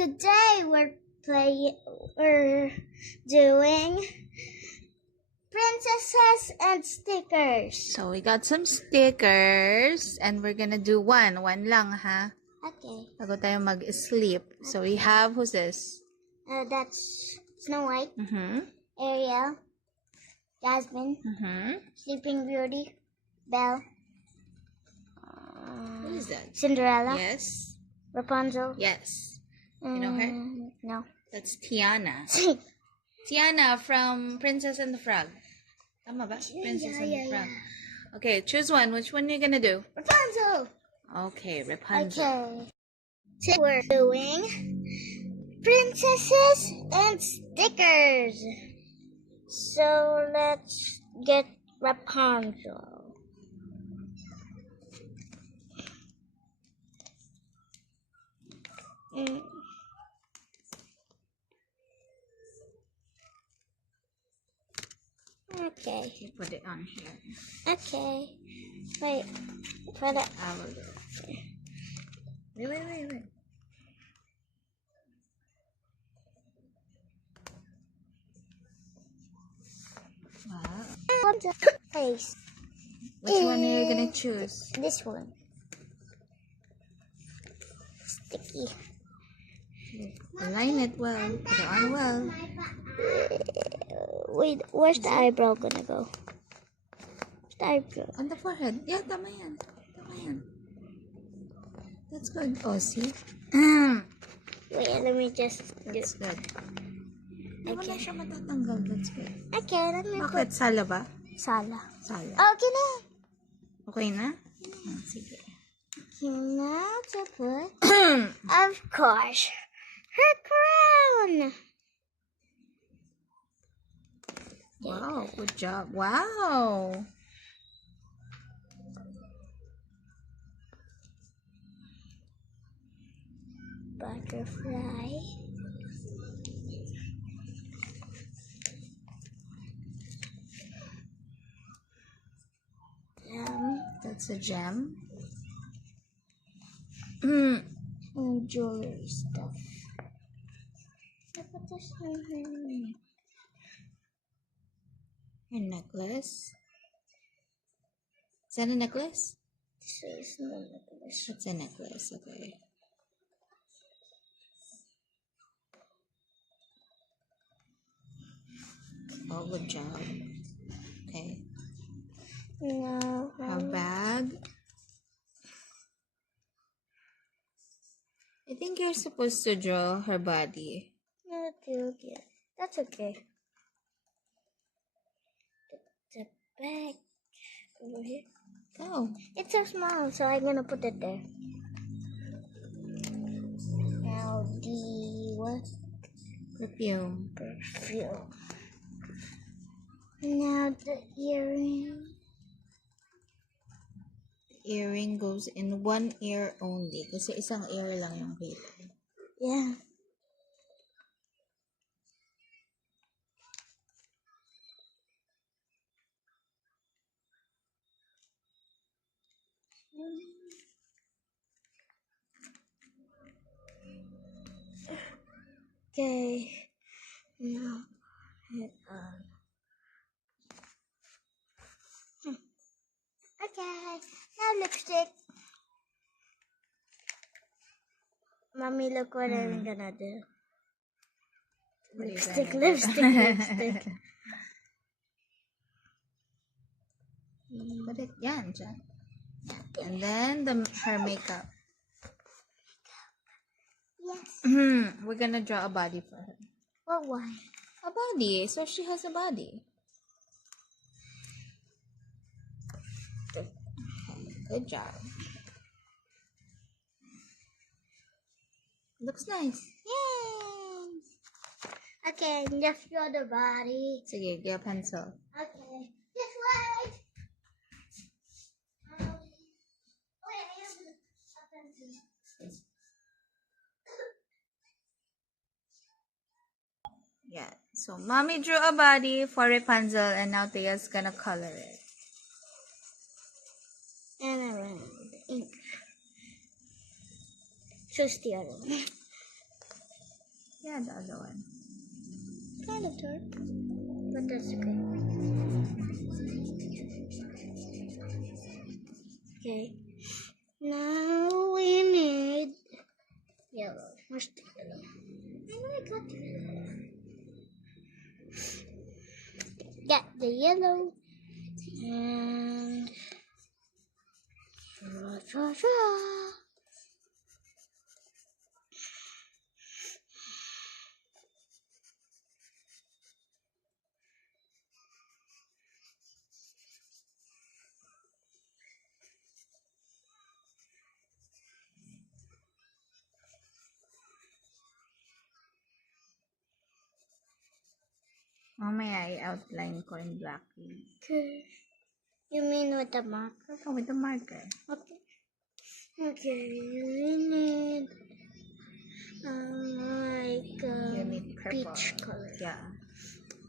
today we're doing princesses and stickers. So we got some stickers and we're gonna do one lang ha. Okay. Bago tayo mag-sleep. So we have, who's this? That's Snow White, Mm-hmm. Ariel, Jasmine, Mm-hmm. Sleeping Beauty, Belle, What is that? Cinderella, Yes. Rapunzel. Yes. You know her? No. That's Tiana. Tiana from Princess and the Frog. Tama ba? Princess and the Frog. Okay, choose one. Which one are you gonna do? Rapunzel. Okay, Rapunzel. Okay. So we're doing princesses and stickers. So let's get Rapunzel. Okay. You put it on here. Okay. Wait. Put it. I will do. Wait. Wow. Face. Which one are you gonna choose? This one. Sticky. Align it well. Put it on well. Wait, where's the eyebrow gonna go? Where's the eyebrow? On the forehead. Yeah, tama yan. Tama yan. That's good. Oh, see? Wait, let me just do. That's good. Hindi mo na siya matatanggal. That's good. Okay, let me Bakit? Sala ba? Sala. Sala. Okay na. Okay na? Sige. Okay, now to put, of course, her crown. Wow, good job. Wow. Butterfly. That's a gem. And jewelry stuff. I put this on her neck. A necklace. Is that a necklace? This is no necklace. It's a necklace, okay. Oh, good job. Okay. No. A bag. I think you're supposed to draw her body. No, yeah. That's okay. The bag over here. Go. It's so small, so I'm gonna put it there. Now the what? Perfume. Perfume. Now the earring. The earring goes in one ear only. Kasi isang ear lang yung kita. Yeah. Okay. Now it on. Okay. Now lipstick. Mommy, look what I'm gonna do. What are you Lipstick, gonna do? lipstick. Put it, yan, dyan. And then her makeup. Yes. We're gonna draw a body for her. What one? A body, so she has a body. Okay, good job. Looks nice. Yay! Okay, just draw the body. Sige, get a pencil. Okay. Just wait. Wait, I have a pencil. Yeah, so mommy drew a body for Rapunzel and now Thea's gonna color it. And I ran out of ink. Choose the other one. Yeah, the other one. Kind of dark, but that's okay. Okay. Now we need yellow. Where's the yellow? I got the yellow. Get the yellow. And draw. Mamaya i-outline ko in black ink. Okay. You mean with the marker? Oh, with the marker. Okay. Okay, we need like You need purple. peach color. Yeah.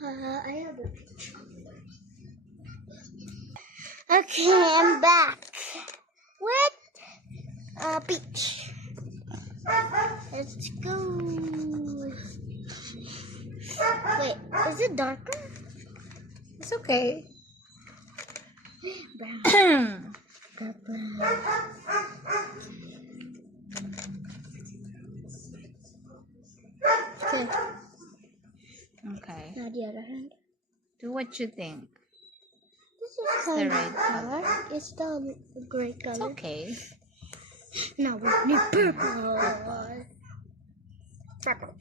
I have a peach color. Okay, I'm back with peach. Let's go. Wait, is it darker? It's okay. Brown. Purple. Okay. Okay. Now the other hand. Do what you think. This is the kind right of color. It's the gray It's color. okay. Now we need purple. Purple.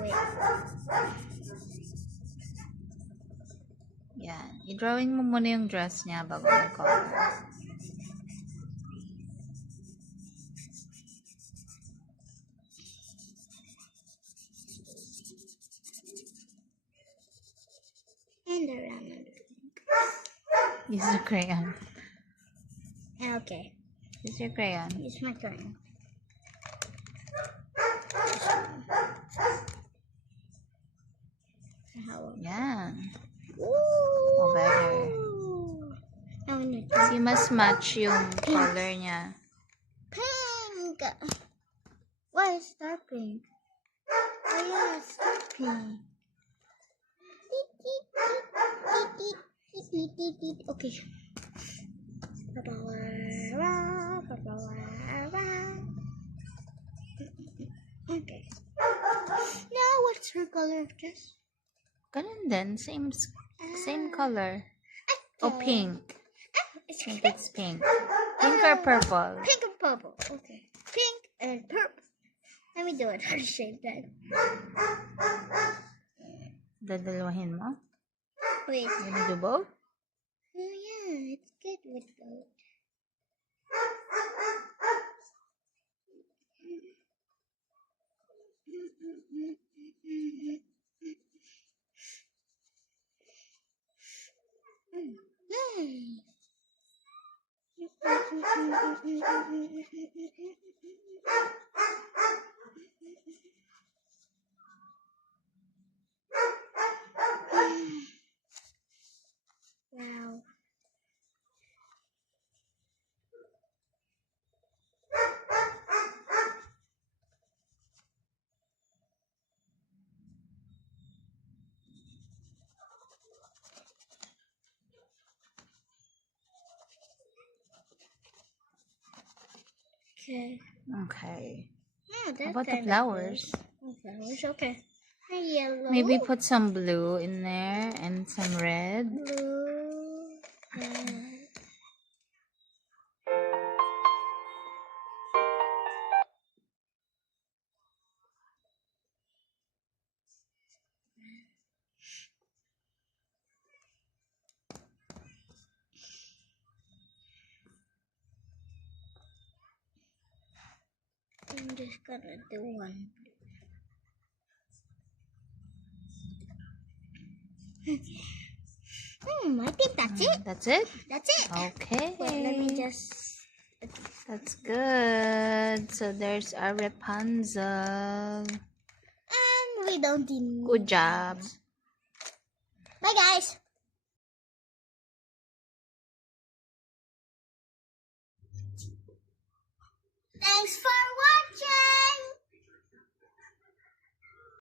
Wait. Yan. I-drawing mo muna yung dress niya bago mag-color. And around. Use your crayon. Okay. Use your crayon. Use my crayon. Yan. Ooh. Oh, better. Now we need Kasi mas match yung color niya. pink. Why is dark pink? Oh yeah, it's dark pink. Okay. Okay. Now what's her color of dress? Ganun din. Same color. Oh, pink. It's I think it's pink. Pink or purple? Pink and purple. Okay. Pink and purple. Let me do it. How to shape that? Dadalawahin mo? Wait. You wanna do both? Oh yeah, it's good with both. Wow. Okay. Okay. Yeah, that's How about the kinda flowers? cool. Flowers, okay. Yellow. Maybe put some blue in there and some red. Blue. Red. I'm just gonna do one. Okay. I think that's it. That's it? That's it. Okay. Wait, let me just. That's good. So there's our Rapunzel. And we don't need. Good job. Bye, guys. Thanks for watching.